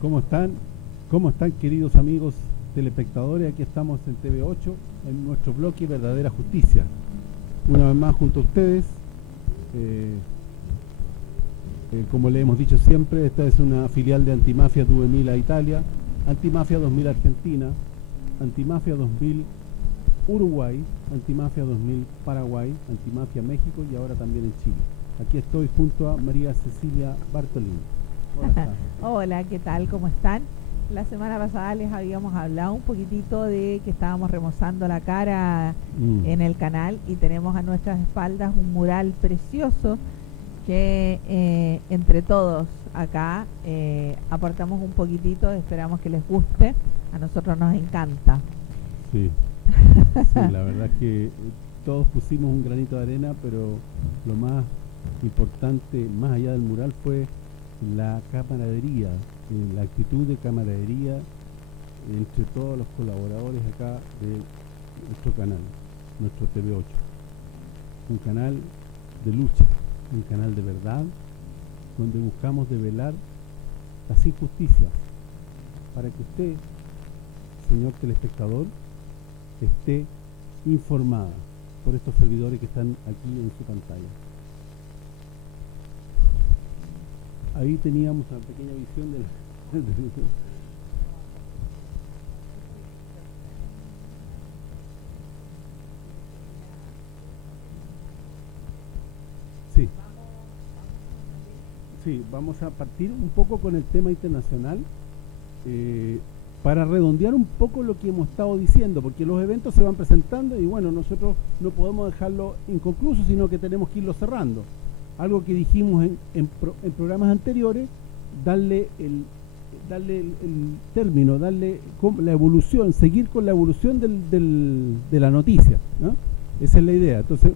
¿Cómo están? ¿Cómo están, queridos amigos telespectadores? Aquí estamos en TV8, en nuestro bloque Verdadera Justicia. Una vez más junto a ustedes. Como le hemos dicho siempre, esta es una filial de Antimafia 2000 a Italia, Antimafia 2000 Argentina, Antimafia 2000 Uruguay, Antimafia 2000 Paraguay, Antimafia México y ahora también en Chile. Aquí estoy junto a María Cecilia Bartolini. Hola, hola, ¿qué tal? ¿Cómo están? La semana pasada les habíamos hablado un poquitito de que estábamos remozando la cara en el canal y tenemos a nuestras espaldas un mural precioso que entre todos acá aportamos un poquitito, esperamos que les guste, a nosotros nos encanta. Sí, sí, la verdad es que todos pusimos un granito de arena, pero lo más importante, más allá del mural, fue la camaradería, la actitud de camaradería entre todos los colaboradores acá de nuestro canal, nuestro TV8. Un canal de lucha, un canal de verdad, donde buscamos develar las injusticias para que usted, señor telespectador, esté informada por estos servidores que están aquí en su pantalla. Ahí teníamos una pequeña visión de la... Sí. Sí, vamos a partir un poco con el tema internacional para redondear un poco lo que hemos estado diciendo, porque los eventos se van presentando y bueno, nosotros no podemos dejarlo inconcluso, sino que tenemos que irlo cerrando. Algo que dijimos en programas anteriores, darle el término, darle la evolución, seguir con la evolución de la noticia, ¿no? Esa es la idea. Entonces,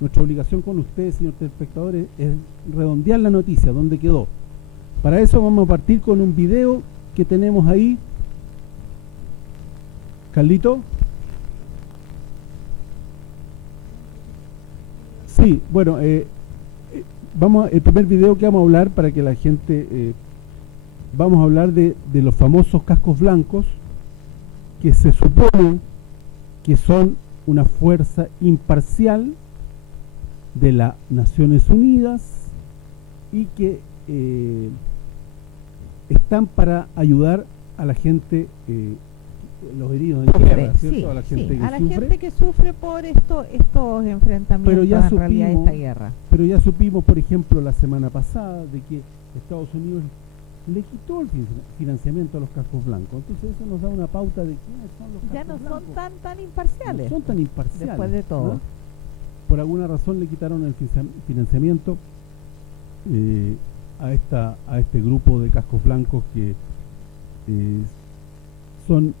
nuestra obligación con ustedes, señores telespectadores, es redondear la noticia, donde quedó. Para eso vamos a partir con un video que tenemos ahí. Carlito. Sí, bueno, el primer video que vamos a hablar para que la gente vamos a hablar de los famosos cascos blancos que se supone que son una fuerza imparcial de las Naciones Unidas y que están para ayudar a la gente, los heridos en guerra, ¿cierto? Sí, a la gente, sí, que, a la sufre. gente que sufre por estos enfrentamientos, Pero ya en realidad esta guerra. Pero ya supimos, por ejemplo, la semana pasada de que Estados Unidos le quitó el financiamiento a los cascos blancos. Entonces eso nos da una pauta de quiénes son los cascos Ya no blancos. son tan imparciales. No son tan imparciales. Después de todo. ¿No? Por alguna razón le quitaron el financiamiento a este grupo de cascos blancos que son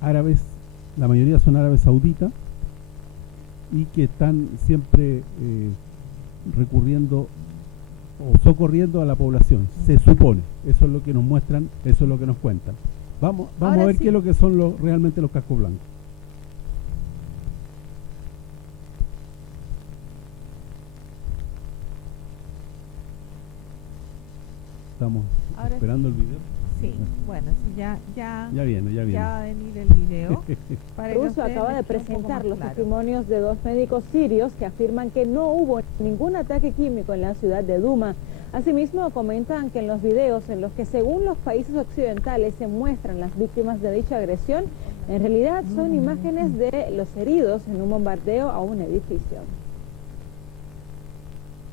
árabes, la mayoría son árabes sauditas y que están siempre recurriendo o socorriendo a la población, se supone. Eso es lo que nos muestran, eso es lo que nos cuentan. Vamos a ver sí, qué es lo que son realmente los cascos blancos. Estamos esperando el video. Sí, bueno, sí, ya viene. Ya va a venir el video. Rusia acaba de presentar los testimonios de dos médicos sirios que afirman que no hubo ningún ataque químico en la ciudad de Duma. Asimismo, comentan que en los videos en los que según los países occidentales se muestran las víctimas de dicha agresión, en realidad son imágenes de los heridos en un bombardeo a un edificio.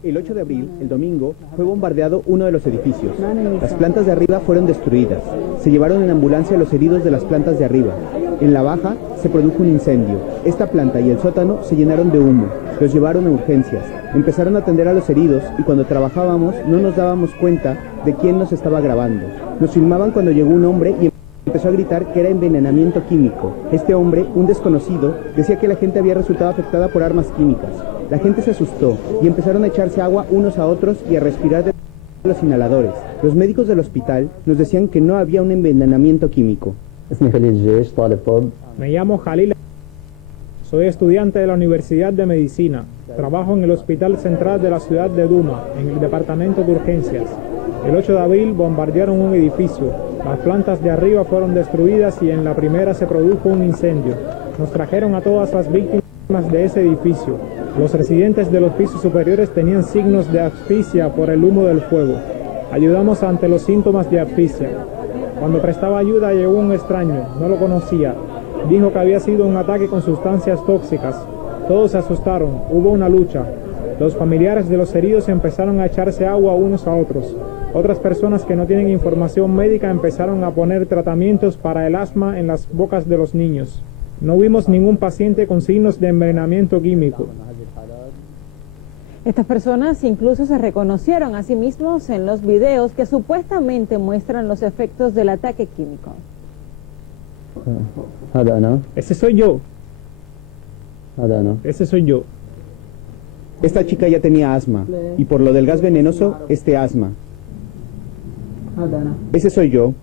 El 8 de abril, el domingo, fue bombardeado uno de los edificios. Las plantas de arriba fueron destruidas. Se llevaron en ambulancia a los heridos de las plantas de arriba. En la baja se produjo un incendio. Esta planta y el sótano se llenaron de humo. Los llevaron a urgencias. Empezaron a atender a los heridos y cuando trabajábamos no nos dábamos cuenta de quién nos estaba grabando. Nos filmaban cuando llegó un hombre y empezó a gritar que era envenenamiento químico. Este hombre, un desconocido, decía que la gente había resultado afectada por armas químicas. La gente se asustó y empezaron a echarse agua unos a otros y a respirar de los inhaladores. Los médicos del hospital nos decían que no había un envenenamiento químico. Me llamo Jalil, soy estudiante de la Universidad de Medicina. Trabajo en el Hospital Central de la ciudad de Duma, en el departamento de urgencias. El 8 de abril bombardearon un edificio. Las plantas de arriba fueron destruidas y en la primera se produjo un incendio. Nos trajeron a todas las víctimas de ese edificio. Los residentes de los pisos superiores tenían signos de asfixia por el humo del fuego. Ayudamos ante los síntomas de asfixia. Cuando prestaba ayuda llegó un extraño, no lo conocía. Dijo que había sido un ataque con sustancias tóxicas. Todos se asustaron, hubo una lucha. Los familiares de los heridos empezaron a echarse agua unos a otros. Otras personas que no tienen información médica empezaron a poner tratamientos para el asma en las bocas de los niños. No vimos ningún paciente con signos de envenenamiento químico. Estas personas incluso se reconocieron a sí mismos en los videos que supuestamente muestran los efectos del ataque químico. Ese soy yo. Ese soy yo. Esta chica ya tenía asma, y por lo del gas venenoso, asma. Ese soy yo.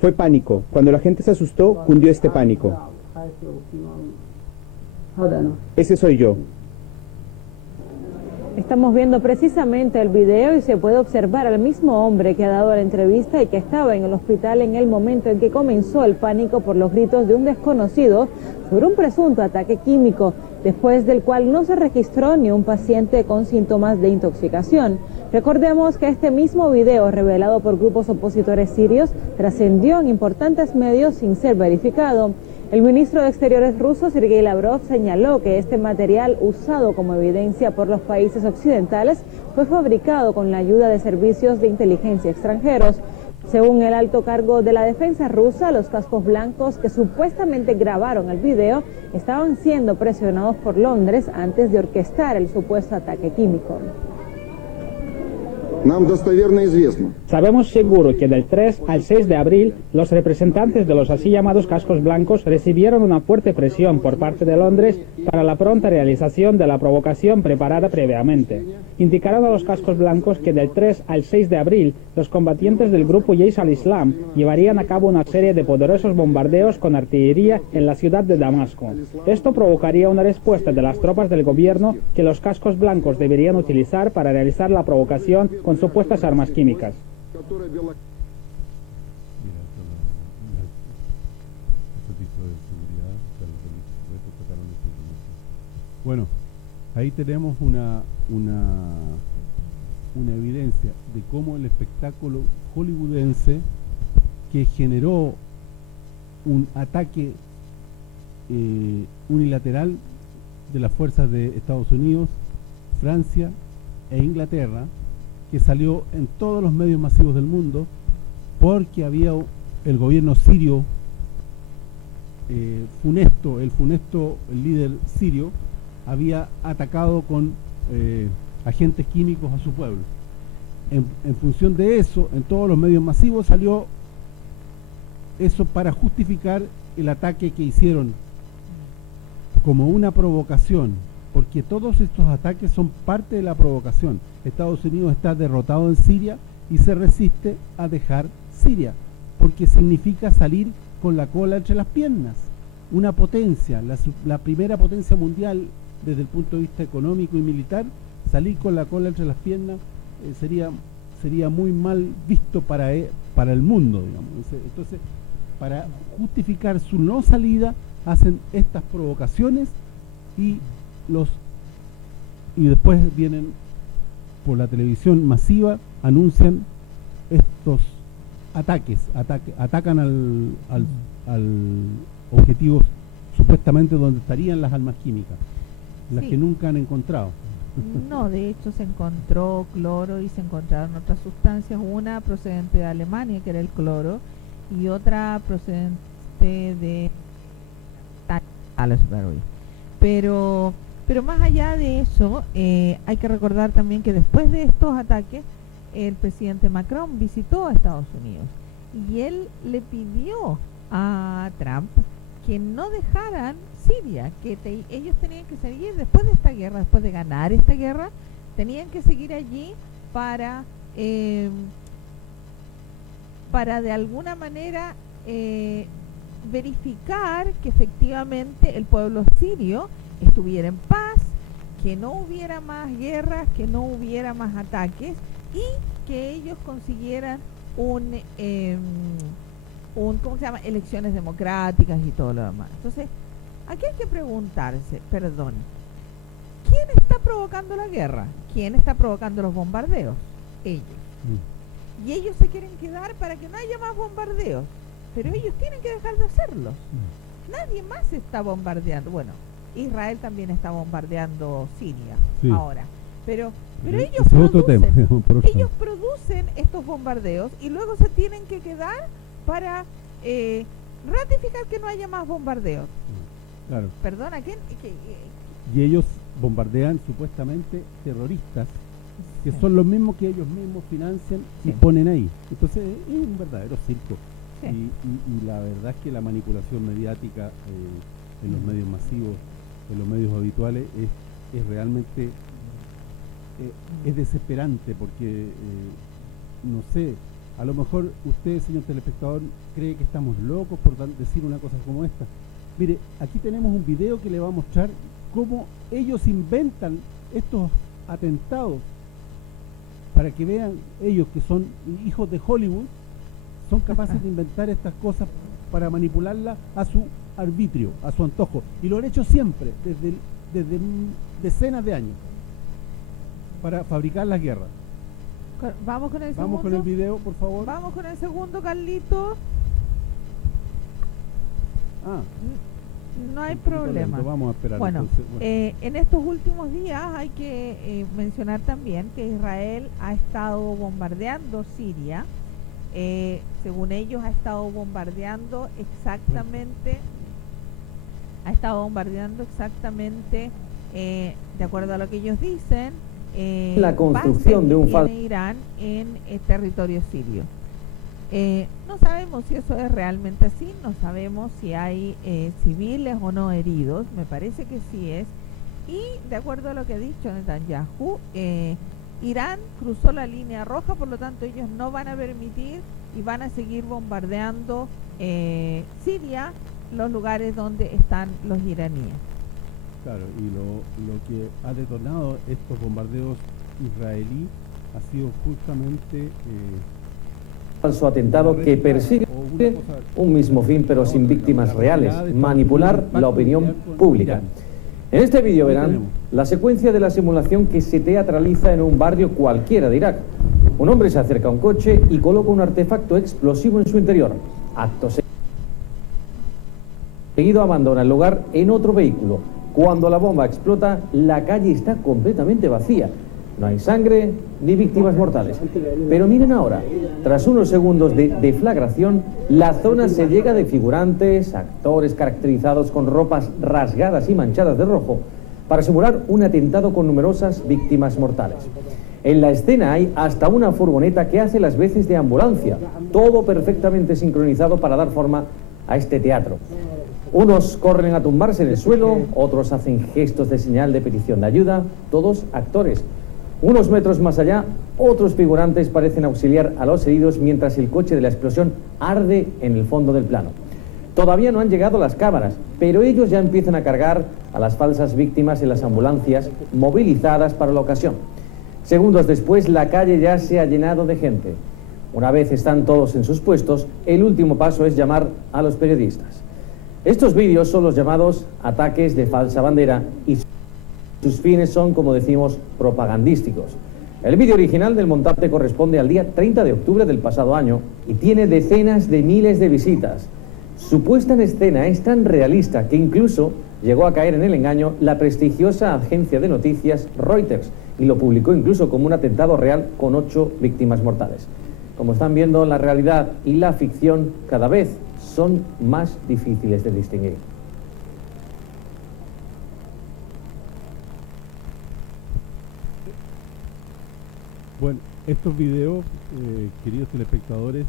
Fue pánico. Cuando la gente se asustó, cundió este pánico. Ese soy yo. Estamos viendo precisamente el video y se puede observar al mismo hombre que ha dado la entrevista y que estaba en el hospital en el momento en que comenzó el pánico por los gritos de un desconocido sobre un presunto ataque químico, después del cual no se registró ni un paciente con síntomas de intoxicación. Recordemos que este mismo video, revelado por grupos opositores sirios, trascendió en importantes medios sin ser verificado. El ministro de Exteriores ruso, Sergei Lavrov, señaló que este material usado como evidencia por los países occidentales fue fabricado con la ayuda de servicios de inteligencia extranjeros. Según el alto cargo de la defensa rusa, los cascos blancos que supuestamente grabaron el video estaban siendo presionados por Londres antes de orquestar el supuesto ataque químico. Sabemos seguro que del 3 al 6 de abril los representantes de los así llamados cascos blancos recibieron una fuerte presión por parte de Londres para la pronta realización de la provocación preparada previamente. Indicaron a los cascos blancos que del 3 al 6 de abril los combatientes del grupo Jaish al-Islam llevarían a cabo una serie de poderosos bombardeos con artillería en la ciudad de Damasco. Esto provocaría una respuesta de las tropas del gobierno que los cascos blancos deberían utilizar para realizar la provocación con supuestas armas químicas. Bueno, ahí tenemos una evidencia de cómo el espectáculo hollywoodense que generó un ataque unilateral de las fuerzas de Estados Unidos, Francia e Inglaterra, que salió en todos los medios masivos del mundo, porque había el gobierno sirio funesto, el líder sirio, había atacado con agentes químicos a su pueblo. En función de eso, en todos los medios masivos salió eso para justificar el ataque que hicieron como una provocación, porque todos estos ataques son parte de la provocación. Estados Unidos está derrotado en Siria y se resiste a dejar Siria, porque significa salir con la cola entre las piernas. Una potencia, la primera potencia mundial desde el punto de vista económico y militar, salir con la cola entre las piernas sería muy mal visto para el mundo, digamos. Entonces, para justificar su no salida, hacen estas provocaciones y después vienen por la televisión masiva, anuncian estos atacan al objetivos supuestamente donde estarían las armas químicas, las que nunca han encontrado. No, de hecho se encontró cloro y se encontraron otras sustancias, una procedente de Alemania, que era el cloro, y otra procedente de Salisbury. Pero más allá de eso, hay que recordar también que después de estos ataques, el presidente Macron visitó a Estados Unidos y él le pidió a Trump que no dejaran Siria, que ellos tenían que seguir después de esta guerra, después de ganar esta guerra, tenían que seguir allí para de alguna manera verificar que efectivamente el pueblo sirio estuviera en paz, que no hubiera más guerras, que no hubiera más ataques, y que ellos consiguieran ¿cómo se llama? Elecciones democráticas y todo lo demás. Entonces, aquí hay que preguntarse, perdón, ¿quién está provocando la guerra? ¿Quién está provocando los bombardeos? Ellos. Y ellos se quieren quedar para que no haya más bombardeos, pero ellos tienen que dejar de hacerlos. Nadie más está bombardeando. Bueno, Israel también está bombardeando Siria ahora, pero ellos producen estos bombardeos y luego se tienen que quedar para ratificar que no haya más bombardeos. Claro. Perdona, y ellos bombardean supuestamente terroristas que son los mismos que ellos mismos financian y ponen ahí. Entonces es un verdadero circo. Y la verdad es que la manipulación mediática en los medios masivos, en los medios habituales, es realmente es desesperante, porque no sé, a lo mejor usted, señor telespectador, cree que estamos locos por decir una cosa como esta. Mire, aquí tenemos un video que le va a mostrar cómo ellos inventan estos atentados, para que vean ellos, que son hijos de Hollywood, son capaces de inventar estas cosas para manipularlas a su arbitrio, a su antojo, y lo han hecho siempre, desde decenas de años, para fabricar las guerras. Vamos con el segundo. Vamos con el video, por favor. Vamos con el segundo, Carlito. No hay problema. Lento, vamos a esperar. Bueno, entonces, en estos últimos días hay que mencionar también que Israel ha estado bombardeando Siria. Según ellos ha estado bombardeando exactamente de acuerdo a lo que ellos dicen, la construcción de un falso Irán en territorio sirio. No sabemos si eso es realmente así, no sabemos si hay civiles o no heridos, me parece que sí es. Y de acuerdo a lo que ha dicho Netanyahu, Irán cruzó la línea roja, por lo tanto ellos no van a permitir y van a seguir bombardeando Siria, los lugares donde están los iraníes. Claro, y lo que ha detonado estos bombardeos israelí ha sido justamente falso atentado que persigue un mismo fin pero sin víctimas reales: manipular la opinión pública. En este vídeo verán la secuencia de la simulación que se teatraliza en un barrio cualquiera de Irak. Un hombre se acerca a un coche y coloca un artefacto explosivo en su interior. Acto seguido abandona el lugar en otro vehículo. Cuando la bomba explota, la calle está completamente vacía. No hay sangre ni víctimas mortales. Pero miren ahora, tras unos segundos de deflagración, la zona se llega de figurantes, actores caracterizados con ropas rasgadas y manchadas de rojo, para simular un atentado con numerosas víctimas mortales. En la escena hay hasta una furgoneta que hace las veces de ambulancia, todo perfectamente sincronizado para dar forma a este teatro. Unos corren a tumbarse en el suelo, otros hacen gestos de señal de petición de ayuda, todos actores. Unos metros más allá, otros figurantes parecen auxiliar a los heridos mientras el coche de la explosión arde en el fondo del plano. Todavía no han llegado las cámaras, pero ellos ya empiezan a cargar a las falsas víctimas en las ambulancias movilizadas para la ocasión. Segundos después, la calle ya se ha llenado de gente. Una vez están todos en sus puestos, el último paso es llamar a los periodistas. Estos vídeos son los llamados ataques de falsa bandera y sus fines son, como decimos, propagandísticos. El vídeo original del montante corresponde al día 30 de octubre del pasado año y tiene decenas de miles de visitas. Su puesta en escena es tan realista que incluso llegó a caer en el engaño la prestigiosa agencia de noticias Reuters y lo publicó incluso como un atentado real con 8 víctimas mortales. Como están viendo, la realidad y la ficción cada vez son más difíciles de distinguir. Bueno, estos videos, queridos telespectadores,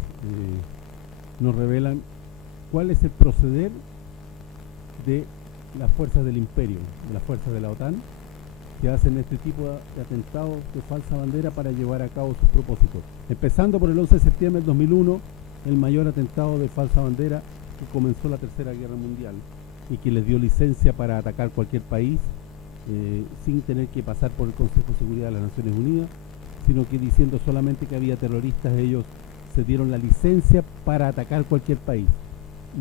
nos revelan cuál es el proceder de las fuerzas del imperio, de las fuerzas de la OTAN, que hacen este tipo de atentados de falsa bandera para llevar a cabo sus propósitos. Empezando por el 11 de septiembre del 2001, el mayor atentado de falsa bandera que comenzó la Tercera Guerra Mundial y que les dio licencia para atacar cualquier país sin tener que pasar por el Consejo de Seguridad de las Naciones Unidas, sino que diciendo solamente que había terroristas, ellos se dieron la licencia para atacar cualquier país.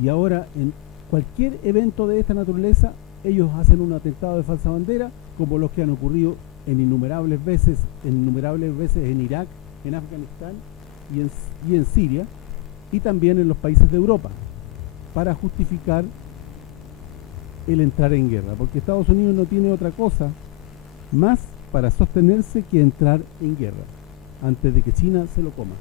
Y ahora en cualquier evento de esta naturaleza, ellos hacen un atentado de falsa bandera, como los que han ocurrido en innumerables veces en Irak, en Afganistán y en Siria, y también en los países de Europa, para justificar el entrar en guerra, porque Estados Unidos no tiene otra cosa más para sostenerse que entrar en guerra, antes de que China se lo coma.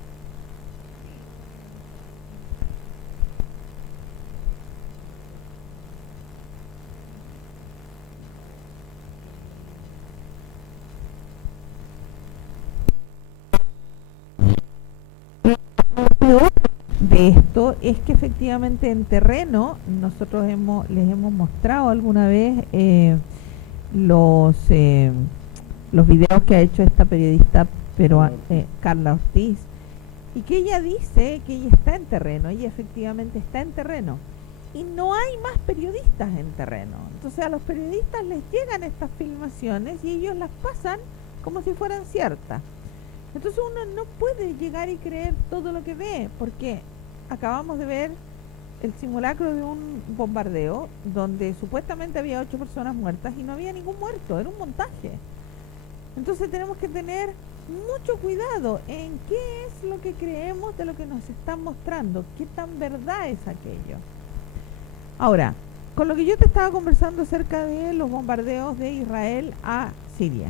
De esto es que efectivamente en terreno nosotros les hemos mostrado alguna vez los videos que ha hecho esta periodista Carla Ortiz, y que ella dice que ella está en terreno, ella efectivamente está en terreno y no hay más periodistas en terreno. Entonces a los periodistas les llegan estas filmaciones y ellos las pasan como si fueran ciertas. Entonces uno no puede llegar y creer todo lo que ve, porque acabamos de ver el simulacro de un bombardeo donde supuestamente había 8 personas muertas y no había ningún muerto, era un montaje. Entonces tenemos que tener mucho cuidado en qué es lo que creemos de lo que nos están mostrando, qué tan verdad es aquello. Ahora, con lo que yo te estaba conversando acerca de los bombardeos de Israel a Siria.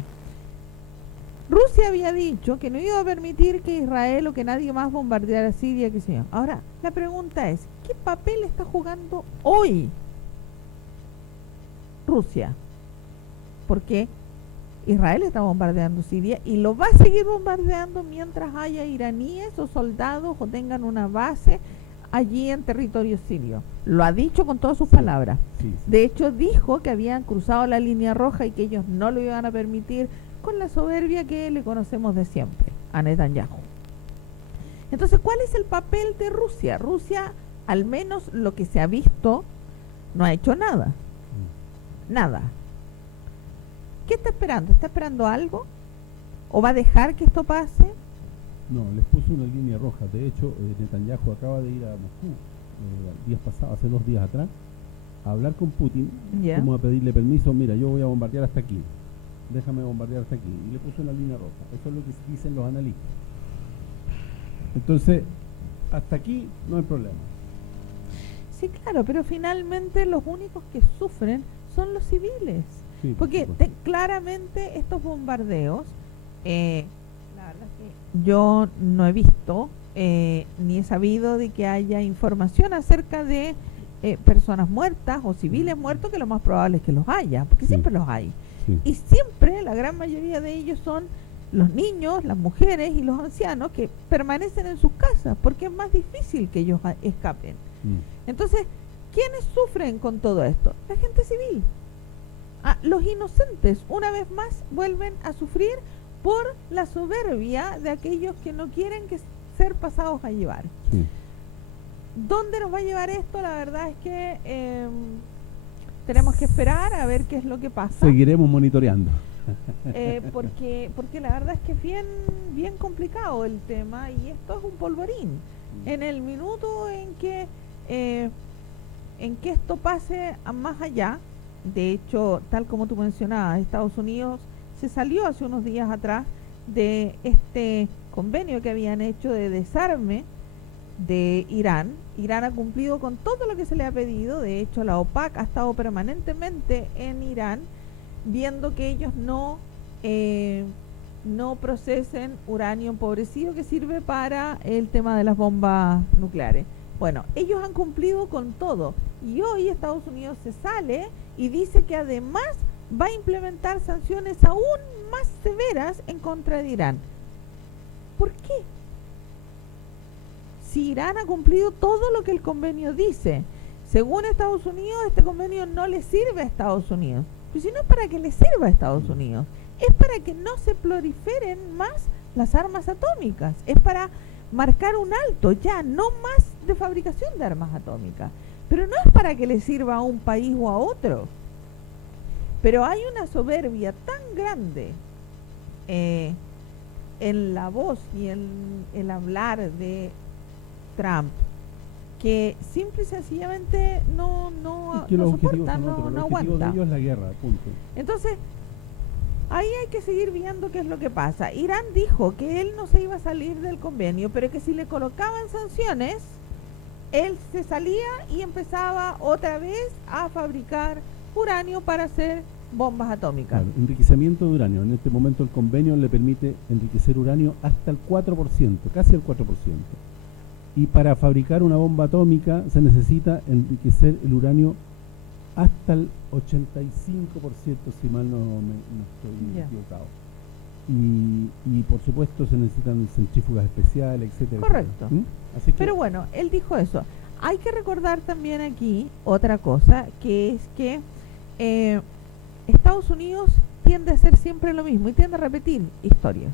Rusia había dicho que no iba a permitir que Israel o que nadie más bombardeara Siria, qué sé yo. Ahora, la pregunta es, ¿qué papel está jugando hoy Rusia? Porque Israel está bombardeando Siria y lo va a seguir bombardeando mientras haya iraníes o soldados o tengan una base allí en territorio sirio. Lo ha dicho con todas sus palabras. Sí. De hecho, dijo que habían cruzado la línea roja y que ellos no lo iban a permitir, con la soberbia que le conocemos de siempre a Netanyahu. Entonces, ¿cuál es el papel de Rusia? Rusia, al menos lo que se ha visto, no ha hecho nada. Nada. ¿Qué está esperando? ¿Está esperando algo? ¿O va a dejar que esto pase? No, les puso una línea roja. De hecho, Netanyahu acaba de ir a Moscú días pasados, hace 2 días atrás, a hablar con Putin, como a pedirle permiso. Mira, yo voy a bombardear hasta aquí, déjame bombardear hasta aquí, y le puso una línea roja. Eso es lo que dicen los analistas. Entonces, hasta aquí no hay problema. Sí, claro, pero finalmente los únicos que sufren son los civiles. Sí, porque claramente estos bombardeos, la verdad es que yo no he visto ni he sabido de que haya información acerca de personas muertas o civiles muertos, que lo más probable es que los haya, porque siempre los hay. Sí. Y siempre la gran mayoría de ellos son los niños, las mujeres y los ancianos que permanecen en sus casas porque es más difícil que ellos escapen. Entonces, ¿quiénes sufren con todo esto? La gente civil. Los inocentes, una vez más, vuelven a sufrir por la soberbia de aquellos que no quieren ser pasados a llevar. Sí. ¿Dónde nos va a llevar esto? La verdad es que tenemos que esperar a ver qué es lo que pasa. Seguiremos monitoreando. Porque la verdad es que es bien complicado el tema, y esto es un polvorín. En el minuto en que esto pase a más allá, de hecho, tal como tú mencionabas, Estados Unidos se salió hace unos días atrás de este convenio que habían hecho de desarme de Irán. Irán ha cumplido con todo lo que se le ha pedido. De hecho, la OPAC ha estado permanentemente en Irán viendo que ellos no procesen uranio empobrecido, que sirve para el tema de las bombas nucleares. Bueno, ellos han cumplido con todo, y hoy Estados Unidos se sale y dice que además va a implementar sanciones aún más severas en contra de Irán. ¿Por qué? Si Irán ha cumplido todo lo que el convenio dice, según Estados Unidos, este convenio no le sirve a Estados Unidos. Pero si no es para que le sirva a Estados Unidos, es para que no se proliferen más las armas atómicas, es para marcar un alto, ya no más de fabricación de armas atómicas, pero no es para que le sirva a un país o a otro. Pero hay una soberbia tan grande en la voz y en el hablar de Trump, que simple y sencillamente no soporta, no aguanta. De ellos es la guerra, punto. Entonces, ahí hay que seguir viendo qué es lo que pasa. Irán dijo que él no se iba a salir del convenio, pero que si le colocaban sanciones, él se salía y empezaba otra vez a fabricar uranio para hacer bombas atómicas. Claro, enriquecimiento de uranio. En este momento el convenio le permite enriquecer uranio hasta el 4%, casi el 4%. Y para fabricar una bomba atómica se necesita enriquecer el uranio hasta el 85%, si mal no estoy equivocado. Y por supuesto se necesitan centrífugas especiales, etcétera. Correcto. Etcétera. Así que, pero bueno, él dijo eso. Hay que recordar también aquí otra cosa, que es que Estados Unidos tiende a hacer siempre lo mismo y tiende a repetir historias.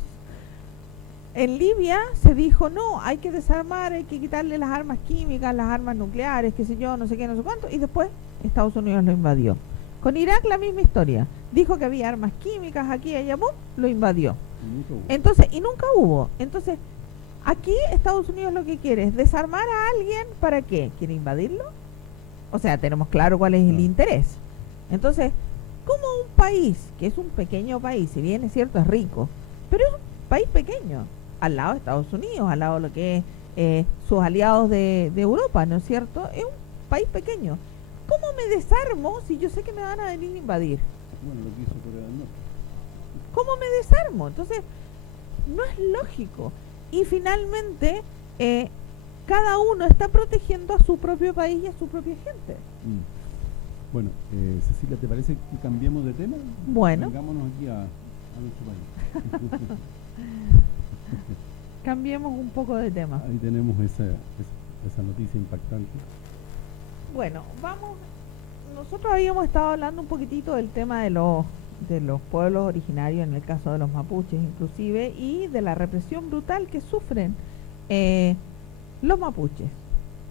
En Libia se dijo, no, hay que desarmar, hay que quitarle las armas químicas, las armas nucleares, qué sé yo, no sé qué, no sé cuánto, y después Estados Unidos lo invadió. Con Irak la misma historia. Dijo que había armas químicas aquí y allá, ¡pum!, lo invadió. Entonces, y nunca hubo. Entonces, aquí Estados Unidos lo que quiere es desarmar a alguien, ¿para qué? ¿Quiere invadirlo? O sea, tenemos claro cuál es el interés. Entonces, como un país, que es un pequeño país, si bien es cierto, es rico, pero es un país pequeño, al lado de Estados Unidos, al lado de lo que es sus aliados de Europa, ¿no es cierto? Es un país pequeño. ¿Cómo me desarmo si yo sé que me van a venir a invadir? Bueno, lo que hizo Corea del Norte. ¿Cómo me desarmo? Entonces, no es lógico. Y finalmente, cada uno está protegiendo a su propio país y a su propia gente. Bueno, Cecilia, ¿te parece que cambiemos de tema? Bueno. Vengámonos aquí a nuestro país. Cambiemos un poco de tema. Ahí tenemos esa noticia impactante. Bueno, vamos. Nosotros habíamos estado hablando un poquitito del tema de los pueblos originarios, en el caso de los mapuches inclusive, y de la represión brutal que sufren los mapuches.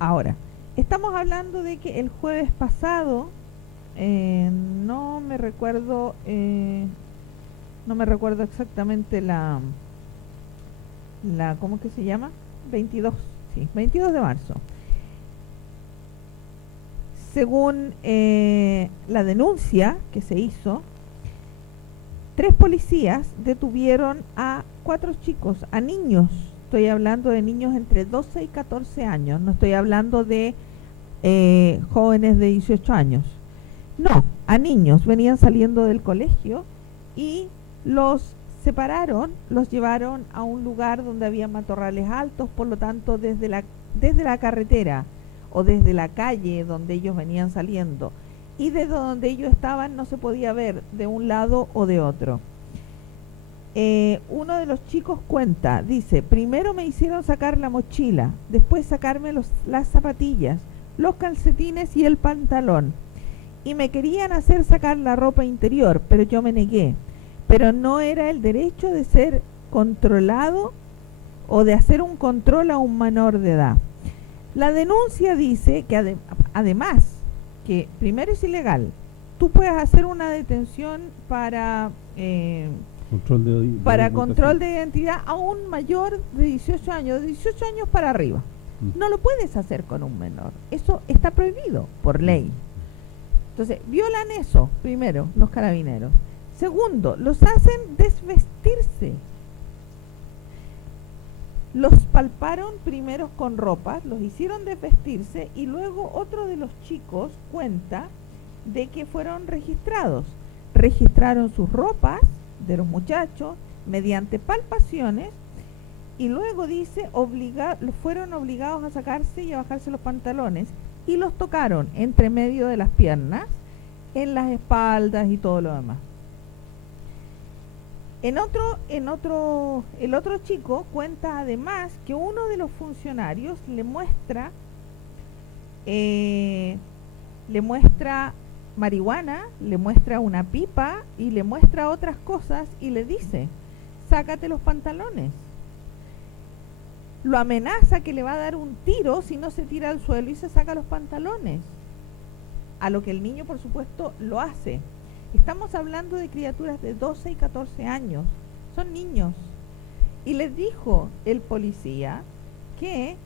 Ahora, estamos hablando de que el jueves pasado, no me recuerdo exactamente la ¿cómo que se llama? 22 de marzo. Según la denuncia que se hizo, 3 policías detuvieron a 4 chicos, a niños. Estoy hablando de niños entre 12 y 14 años. No estoy hablando de jóvenes de 18 años. No, a niños. Venían saliendo del colegio y los separaron, los llevaron a un lugar donde había matorrales altos, por lo tanto desde la carretera o desde la calle donde ellos venían saliendo y desde donde ellos estaban no se podía ver de un lado o de otro. Uno de los chicos cuenta, dice, primero me hicieron sacar la mochila, después sacarme las zapatillas, los calcetines y el pantalón, y me querían hacer sacar la ropa interior, pero yo me negué. Pero no era el derecho de ser controlado o de hacer un control a un menor de edad. La denuncia dice que además, que primero es ilegal, tú puedes hacer una detención para control de identidad a un mayor de 18 años, de 18 años para arriba. No lo puedes hacer con un menor, eso está prohibido por ley. Entonces, violan eso, primero, los carabineros. Segundo, los hacen desvestirse. Los palparon primero con ropa, los hicieron desvestirse y luego otro de los chicos cuenta de que fueron registrados. Registraron sus ropas de los muchachos mediante palpaciones y luego dice fueron obligados a sacarse y a bajarse los pantalones y los tocaron entre medio de las piernas, en las espaldas y todo lo demás. El otro chico cuenta además que uno de los funcionarios le muestra marihuana, le muestra una pipa y le muestra otras cosas y le dice, sácate los pantalones. Lo amenaza que le va a dar un tiro si no se tira al suelo y se saca los pantalones. A lo que el niño, por supuesto, lo hace. Estamos hablando de criaturas de 12 y 14 años. Son niños. y les dijo el policía que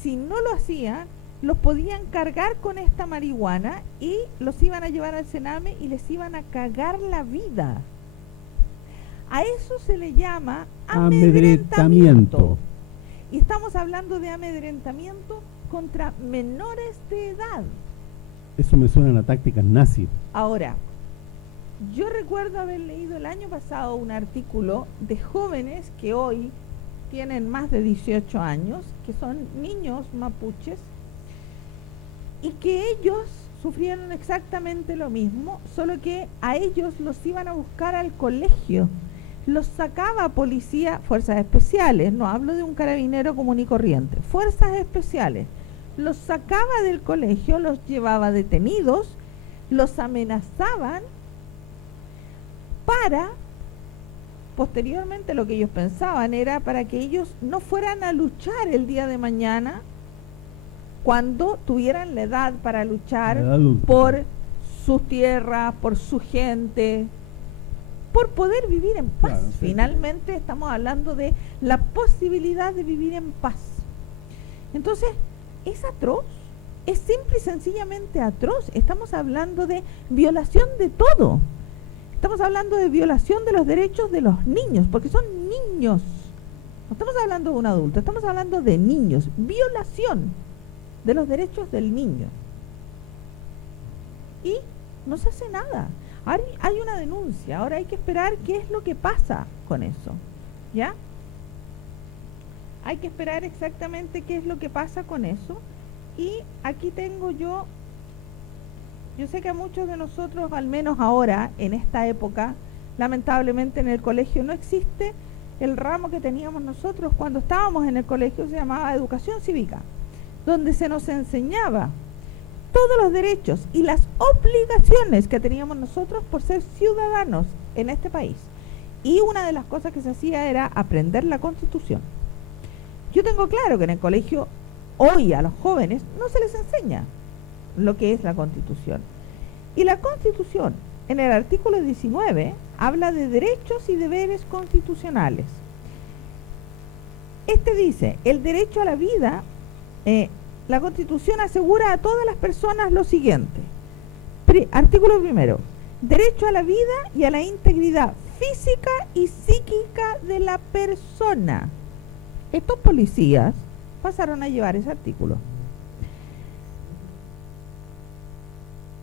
si no lo hacían, los podían cargar con esta marihuana y los iban a llevar al Sename y les iban a cagar la vida. A eso se le llama amedrentamiento. Y estamos hablando de amedrentamiento contra menores de edad. Eso me suena a tácticas nazis. Ahora, yo recuerdo haber leído el año pasado un artículo de jóvenes que hoy tienen más de 18 años, que son niños mapuches, y que ellos sufrieron exactamente lo mismo, solo que a ellos los iban a buscar al colegio. Los sacaba policía, fuerzas especiales, no hablo de un carabinero común y corriente, fuerzas especiales. Los sacaba del colegio, los llevaba detenidos, los amenazaban para, posteriormente lo que ellos pensaban era para que ellos no fueran a luchar el día de mañana cuando tuvieran la edad para luchar por sus tierras, por su gente, por poder vivir en paz. Claro, sí. Finalmente estamos hablando de la posibilidad de vivir en paz. Entonces, es atroz, es simple y sencillamente atroz. Estamos hablando de violación de todo. Estamos hablando de violación de los derechos de los niños, porque son niños. No estamos hablando de un adulto, estamos hablando de niños. Violación de los derechos del niño. Y no se hace nada. Ahora hay una denuncia, ahora hay que esperar qué es lo que pasa con eso, ¿ya? Hay que esperar exactamente qué es lo que pasa con eso. Y aquí tengo yo sé que a muchos de nosotros, al menos ahora, en esta época, lamentablemente en el colegio no existe el ramo que teníamos nosotros cuando estábamos en el colegio, se llamaba Educación Cívica, donde se nos enseñaba todos los derechos y las obligaciones que teníamos nosotros por ser ciudadanos en este país. Y una de las cosas que se hacía era aprender la Constitución. Yo tengo claro que en el colegio hoy a los jóvenes no se les enseña lo que es la Constitución. Y la Constitución, en el artículo 19, habla de derechos y deberes constitucionales. Este dice, el derecho a la vida, la Constitución asegura a todas las personas lo siguiente. Artículo primero, derecho a la vida y a la integridad física y psíquica de la persona. Estos policías pasaron a llevar ese artículo.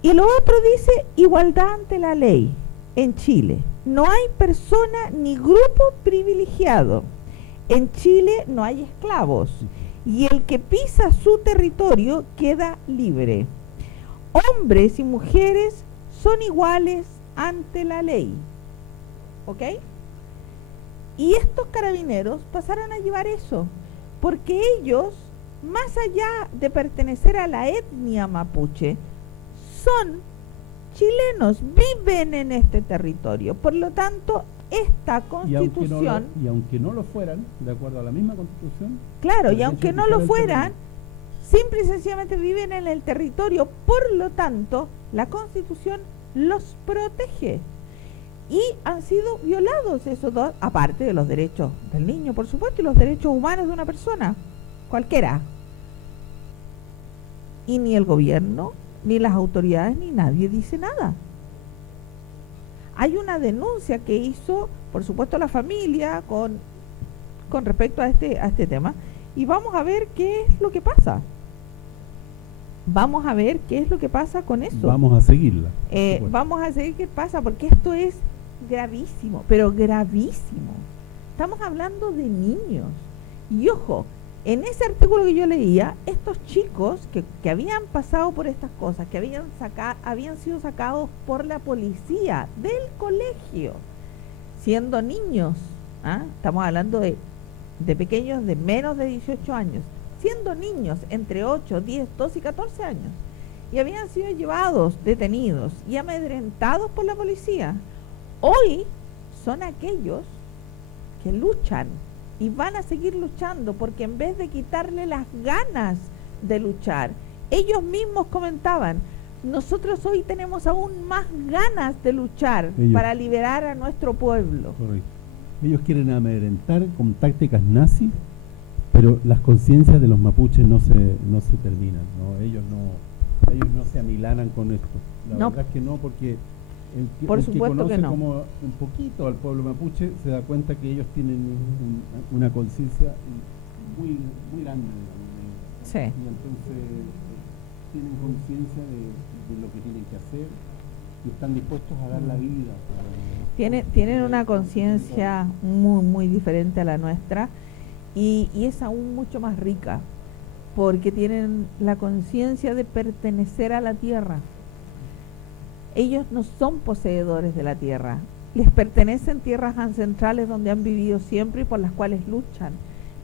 Y lo otro dice igualdad ante la ley en Chile. No hay persona ni grupo privilegiado. En Chile no hay esclavos. Y el que pisa su territorio queda libre. Hombres y mujeres son iguales ante la ley. ¿Ok? Y estos carabineros pasaron a llevar eso, porque ellos, más allá de pertenecer a la etnia mapuche, son chilenos, viven en este territorio. Por lo tanto, esta Constitución... Y aunque no lo fueran, de acuerdo a la misma Constitución... Claro, y aunque no lo fueran, simple y sencillamente viven en el territorio. Por lo tanto, la Constitución los protege. Y han sido violados esos dos, aparte de los derechos del niño, por supuesto, y los derechos humanos de una persona, cualquiera. Y ni el gobierno, ni las autoridades, ni nadie dice nada. Hay una denuncia que hizo, por supuesto, la familia con respecto a este tema, y vamos a ver qué es lo que pasa. Vamos a ver qué es lo que pasa con eso. Vamos a seguirla. Vamos a seguir qué pasa, porque esto es gravísimo, pero gravísimo. Estamos hablando de niños. Y ojo, en ese artículo que yo leía, estos chicos que habían pasado por estas cosas, que habían sido sacados por la policía del colegio, siendo niños, estamos hablando de pequeños de menos de 18 años, siendo niños entre 8, 10, 12 y 14 años, y habían sido llevados, detenidos y amedrentados por la policía. Hoy son aquellos que luchan y van a seguir luchando, porque en vez de quitarle las ganas de luchar, ellos mismos comentaban, nosotros hoy tenemos aún más ganas de luchar para liberar a nuestro pueblo. Correcto. Ellos quieren amedrentar con tácticas nazis, pero las conciencias de los mapuches no se terminan, ¿no? Ellos no se amilanan con esto. La verdad es que no, porque el que conoce como un poquito al pueblo mapuche se da cuenta que ellos tienen una conciencia muy grande, digamos, sí. Y entonces tienen conciencia de lo que tienen que hacer y están dispuestos a dar la vida. Tienen una conciencia muy diferente a la nuestra y es aún mucho más rica porque tienen la conciencia de pertenecer a la tierra. Ellos no son poseedores de la tierra, les pertenecen tierras ancestrales donde han vivido siempre y por las cuales luchan,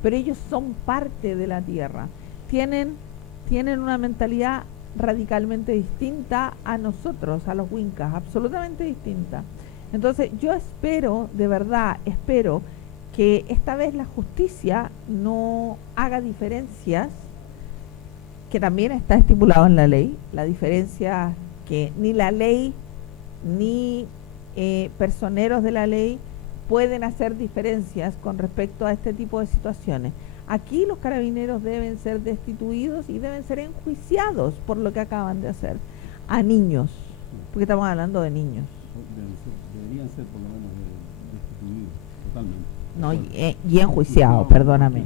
pero ellos son parte de la tierra. Tienen una mentalidad radicalmente distinta a nosotros, a los Wincas, absolutamente distinta. Entonces yo espero, de verdad, espero que esta vez la justicia no haga diferencias, que también está estipulado en la ley, la diferencia que ni la ley ni personeros de la ley pueden hacer diferencias con respecto a este tipo de situaciones. Aquí los carabineros deben ser destituidos y deben ser enjuiciados por lo que acaban de hacer a niños, porque estamos hablando de niños. Deberían ser por lo menos destituidos totalmente. No, y enjuiciados, perdóname.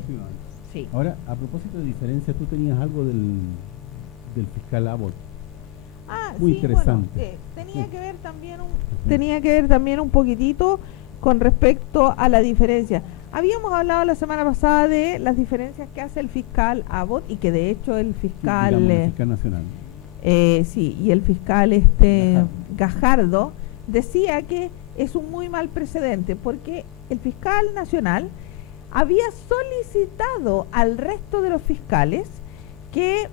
Sí. Ahora, a propósito de diferencia, tú tenías algo del fiscal Abbott. Muy interesante. Bueno, tenía que ver también un poquitito con respecto a la diferencia. Habíamos hablado la semana pasada de las diferencias que hace el fiscal Abbott y que de hecho el fiscal, el fiscal nacional. Sí, y el fiscal Gajardo decía que es un muy mal precedente porque el fiscal nacional había solicitado al resto de los fiscales que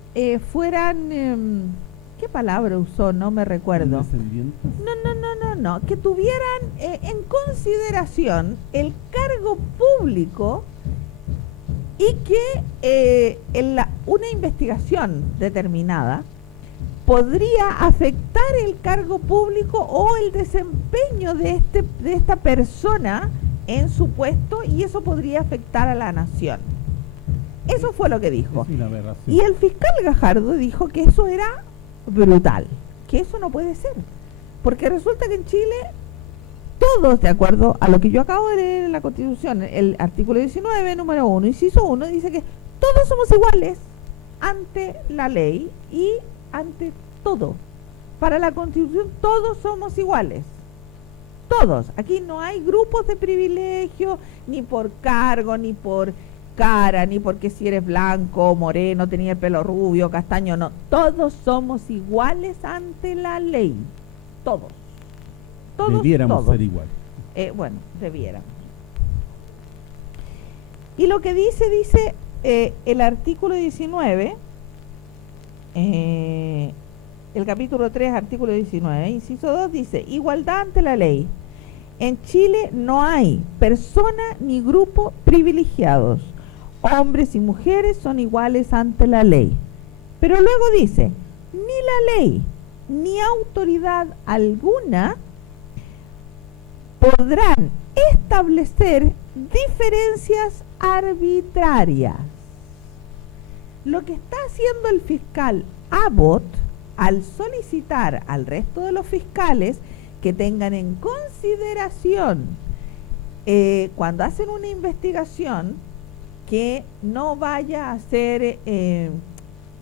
fueran, ¿qué palabra usó? No me recuerdo. No, que tuvieran en consideración el cargo público y que una investigación determinada podría afectar el cargo público o el desempeño de esta persona en su puesto y eso podría afectar a la nación. Eso fue lo que dijo. Y el fiscal Gajardo dijo que eso era brutal, que eso no puede ser, porque resulta que en Chile todos, de acuerdo a lo que yo acabo de leer en la Constitución, el artículo 19, número 1, inciso 1, dice que todos somos iguales ante la ley y ante todo. Para la Constitución todos somos iguales. Todos. Aquí no hay grupos de privilegio, ni por cargo, ni por cara, ni porque si eres blanco, moreno, tenía el pelo rubio, castaño, no. Todos somos iguales ante la ley. Todos. Debiéramos ser iguales. Bueno, debiéramos. Y lo que dice el artículo 19, el capítulo 3, artículo 19, inciso 2, dice, igualdad ante la ley. En Chile no hay persona ni grupo privilegiados. Hombres y mujeres son iguales ante la ley. Pero luego dice, ni la ley ni autoridad alguna podrán establecer diferencias arbitrarias. Lo que está haciendo el fiscal Abbott al solicitar al resto de los fiscales que tengan en consideración cuando hacen una investigación que no vaya a ser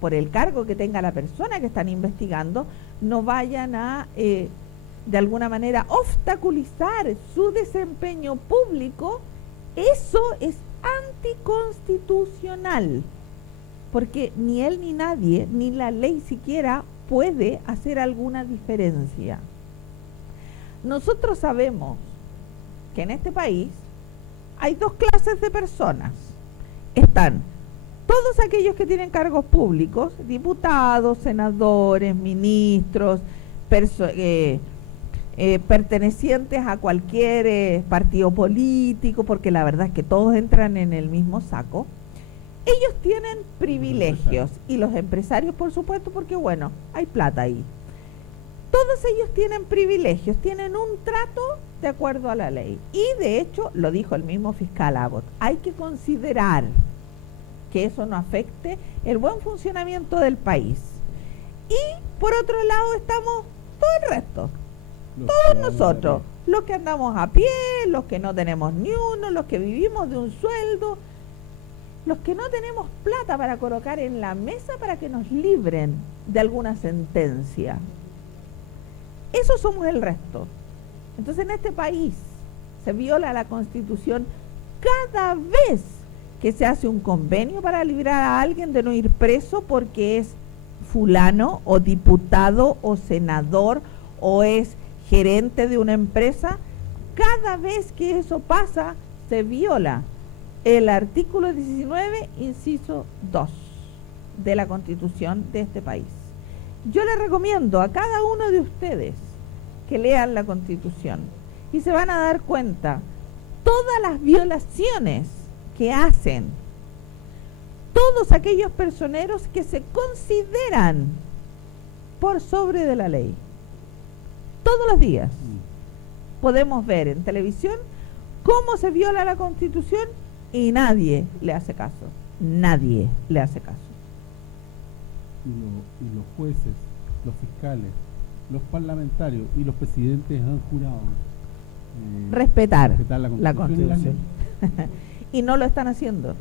por el cargo que tenga la persona que están investigando, no vayan a de alguna manera obstaculizar su desempeño público. Eso es anticonstitucional, porque ni él ni nadie, ni la ley siquiera puede hacer alguna diferencia. Nosotros sabemos que en este país hay dos clases de personas. Están todos aquellos que tienen cargos públicos, diputados, senadores, ministros, pertenecientes a cualquier partido político, porque la verdad es que todos entran en el mismo saco. Ellos tienen privilegios y los empresarios, por supuesto, porque bueno, hay plata ahí. todos ellos tienen privilegios, tienen un trato de acuerdo a la ley. Y de hecho, lo dijo el mismo fiscal Abbott, hay que considerar que eso no afecte el buen funcionamiento del país. Y por otro lado estamos todo el resto, todos nosotros, los que andamos a pie, los que no tenemos ni uno, los que vivimos de un sueldo, los que no tenemos plata para colocar en la mesa para que nos libren de alguna sentencia. Eso somos el resto. Entonces en este país se viola la Constitución cada vez que se hace un convenio para librar a alguien de no ir preso porque es fulano o diputado o senador o es gerente de una empresa. Cada vez que eso pasa se viola el artículo 19, inciso 2 de la Constitución de este país. Yo les recomiendo a cada uno de ustedes que lean la Constitución y se van a dar cuenta todas las violaciones que hacen todos aquellos personeros que se consideran por sobre de la ley. Todos los días podemos ver en televisión cómo se viola la Constitución y nadie le hace caso. Nadie le hace caso. Y los jueces, los fiscales, los parlamentarios y los presidentes han jurado respetar la Constitución. Y no lo están haciendo.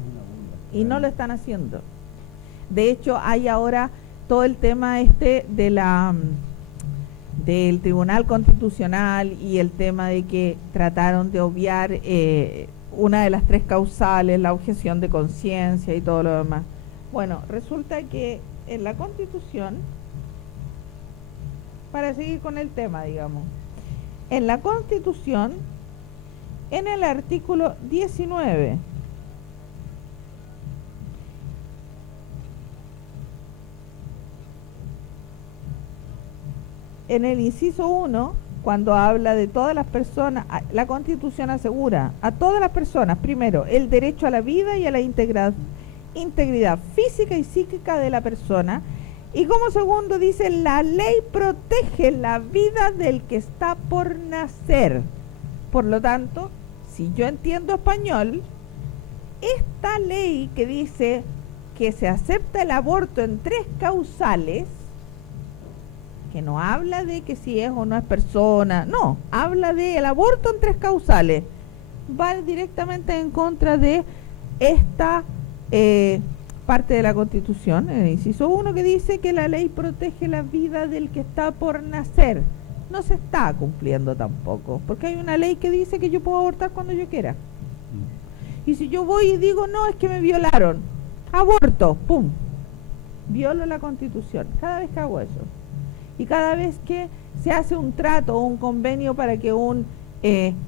Y no lo están haciendo. De hecho, hay ahora todo el tema del Tribunal Constitucional y el tema de que trataron de obviar una de las 3 causales, la objeción de conciencia y todo lo demás. Bueno, resulta que en la Constitución, para seguir con el tema, digamos, en la Constitución, en el artículo 19, en el inciso 1, cuando habla de todas las personas, la Constitución asegura a todas las personas, primero, el derecho a la vida y a la integridad física y psíquica de la persona, y como segundo dice, la ley protege la vida del que está por nacer. Por lo tanto, si yo entiendo español, esta ley que dice que se acepta el aborto en 3 causales, que no habla de que si es o no es persona, no, habla de el aborto en 3 causales, va directamente en contra de esta parte de la Constitución, en el inciso 1, que dice que la ley protege la vida del que está por nacer. No se está cumpliendo tampoco, porque hay una ley que dice que yo puedo abortar cuando yo quiera. Y si yo voy y digo, no, es que me violaron, aborto, pum, violo la Constitución, cada vez que hago eso. Y cada vez que se hace un trato o un convenio para que un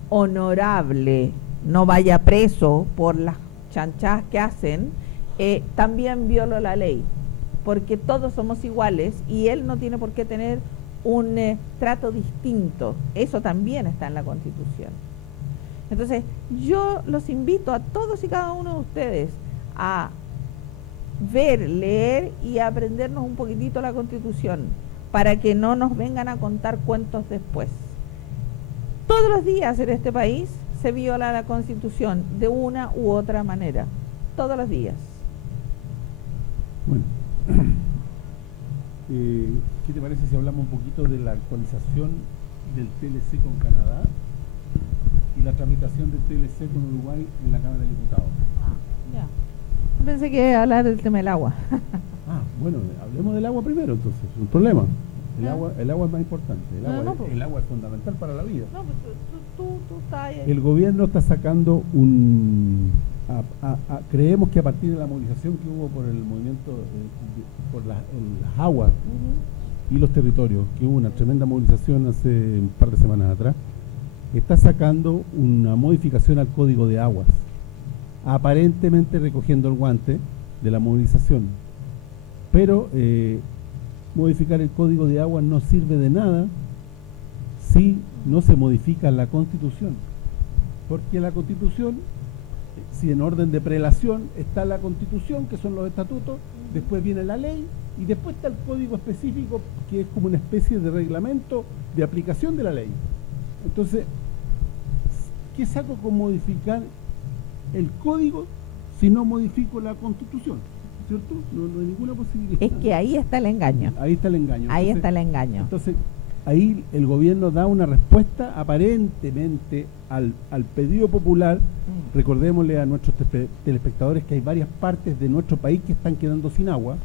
honorable no vaya preso por las chanchadas que hacen, también violo la ley, porque todos somos iguales y él no tiene por qué tener un trato distinto. Eso también está en la Constitución. Entonces, yo los invito a todos y cada uno de ustedes a ver, leer y aprendernos un poquitito la Constitución, para que no nos vengan a contar cuentos después. Todos los días en este país se viola la Constitución de una u otra manera. Todos los días. Bueno, ¿qué te parece si hablamos un poquito de la actualización del TLC con Canadá y la tramitación del TLC con Uruguay en la Cámara de Diputados? Ya. Pensé que iba a hablar del tema del agua. Bueno, hablemos del agua primero, entonces, un problema. El agua es más importante, el agua es fundamental para la vida. No, pues tú estás ahí. El gobierno está sacando creemos que a partir de la movilización que hubo por el movimiento, por las aguas y los territorios, que hubo una tremenda movilización hace un par de semanas atrás, está sacando una modificación al Código de Aguas, aparentemente recogiendo el guante de la movilización. Pero modificar el Código de Aguas no sirve de nada si no se modifica la Constitución, porque la Constitución, si en orden de prelación está la Constitución, que son los estatutos, después viene la ley y después está el código específico, que es como una especie de reglamento de aplicación de la ley. Entonces, ¿qué saco con modificar el código si no modifico la Constitución? ¿Cierto? No hay ninguna posibilidad. Es que ahí está el engaño. Ahí está el engaño. Ahí Entonces, está el engaño. Entonces, ahí el gobierno da una respuesta aparentemente al pedido popular. Recordémosle a nuestros telespectadores que hay varias partes de nuestro país que están quedando sin agua.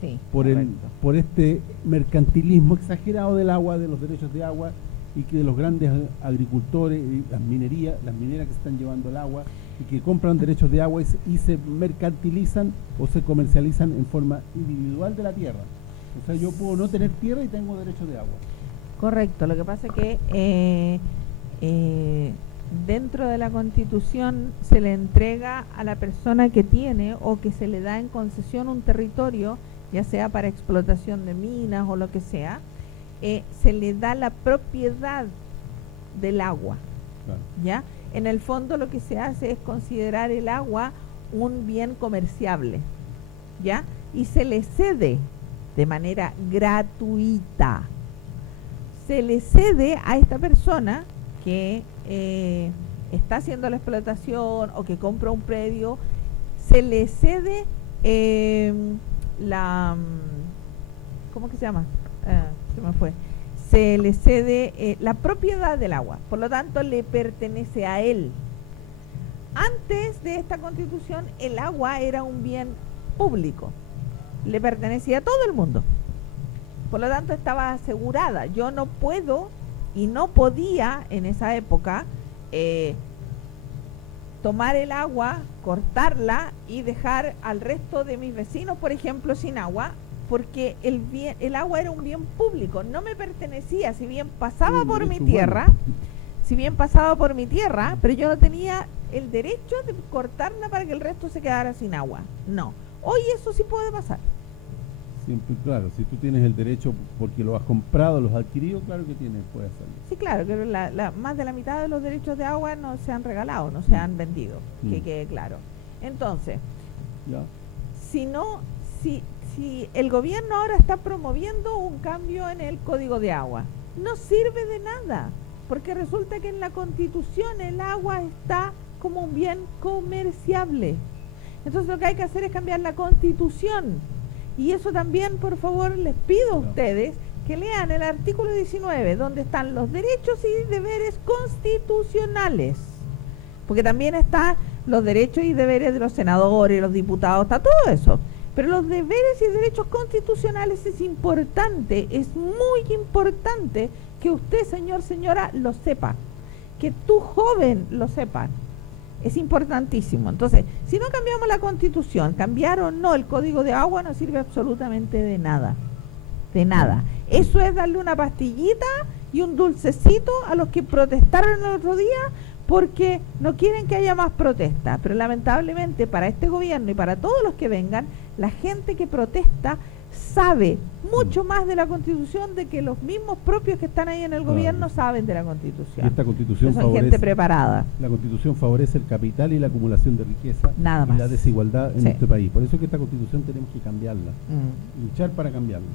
Sí, por este mercantilismo exagerado del agua, de los derechos de agua, y que de los grandes agricultores y las mineras que están llevando el agua y que compran derechos de agua y se mercantilizan o se comercializan en forma individual de la tierra. O sea, yo puedo no tener tierra y tengo derechos de agua. Correcto, lo que pasa es que dentro de la Constitución se le entrega a la persona que tiene o que se le da en concesión un territorio, ya sea para explotación de minas o lo que sea, se le da la propiedad del agua. Claro. ¿Ya? En el fondo lo que se hace es considerar el agua un bien comerciable, ¿ya? Y se le cede de manera gratuita. Se le cede a esta persona que está haciendo la explotación o que compra un predio, se le cede ¿cómo que se llama? Se me fue. Se le cede la propiedad del agua, por lo tanto le pertenece a él. Antes de esta Constitución el agua era un bien público, le pertenecía a todo el mundo, por lo tanto estaba asegurada. Yo no puedo y no podía en esa época tomar el agua, cortarla y dejar al resto de mis vecinos, por ejemplo, sin agua, porque el agua era un bien público, no me pertenecía, si bien pasaba por mi tierra, pero yo no tenía el derecho de cortarla para que el resto se quedara sin agua. No, hoy eso sí puede pasar. Siempre, claro, si tú tienes el derecho porque lo has comprado, lo has adquirido, claro que puedes hacerlo. Sí, claro, que más de la mitad de los derechos de agua no se han regalado, no se han vendido, que quede claro. Entonces, ya. Si el gobierno ahora está promoviendo un cambio en el Código de Agua, no sirve de nada, porque resulta que en la Constitución el agua está como un bien comerciable. Entonces lo que hay que hacer es cambiar la Constitución. Y eso también, por favor, les pido a ustedes que lean el artículo 19, donde están los derechos y deberes constitucionales. Porque también están los derechos y deberes de los senadores, los diputados, está todo eso. Pero los deberes y derechos constitucionales es importante, es muy importante que usted, señor, señora, lo sepa. Que tú, joven, lo sepas. Es importantísimo. Entonces, si no cambiamos la Constitución, cambiar o no el Código de Agua no sirve absolutamente de nada. De nada. Eso es darle una pastillita y un dulcecito a los que protestaron el otro día porque no quieren que haya más protesta. Pero lamentablemente para este gobierno y para todos los que vengan, la gente que protesta sabe mucho más de la Constitución de que los mismos propios que están ahí en el gobierno saben de la Constitución. Y esta Constitución son gente preparada. La Constitución favorece el capital y la acumulación de riqueza. Nada más. Y la desigualdad en nuestro país. Por eso es que esta Constitución tenemos que cambiarla. Luchar para cambiarla.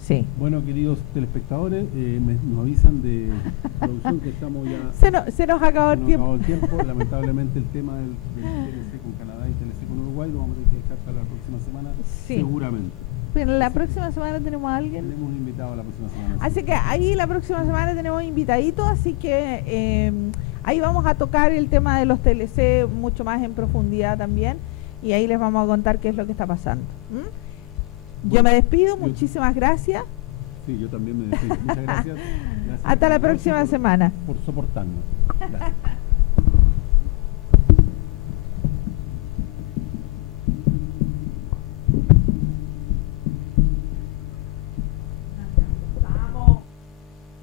Sí. Bueno, queridos telespectadores, nos avisan de producción que estamos ya... Se nos acabó el tiempo. Lamentablemente el tema del TLC con Canadá y TLC con Uruguay lo vamos a tener que dejar para la próxima semana, seguramente. Pero la próxima semana tenemos a alguien. Tenemos un invitado la próxima semana. Así que ahí la próxima semana tenemos invitadito, así que ahí vamos a tocar el tema de los TLC mucho más en profundidad también, y ahí les vamos a contar qué es lo que está pasando. Yo me despido, muchísimas gracias. Sí, yo también me despido. Muchas gracias. Hasta la próxima semana. Por soportarnos. Gracias.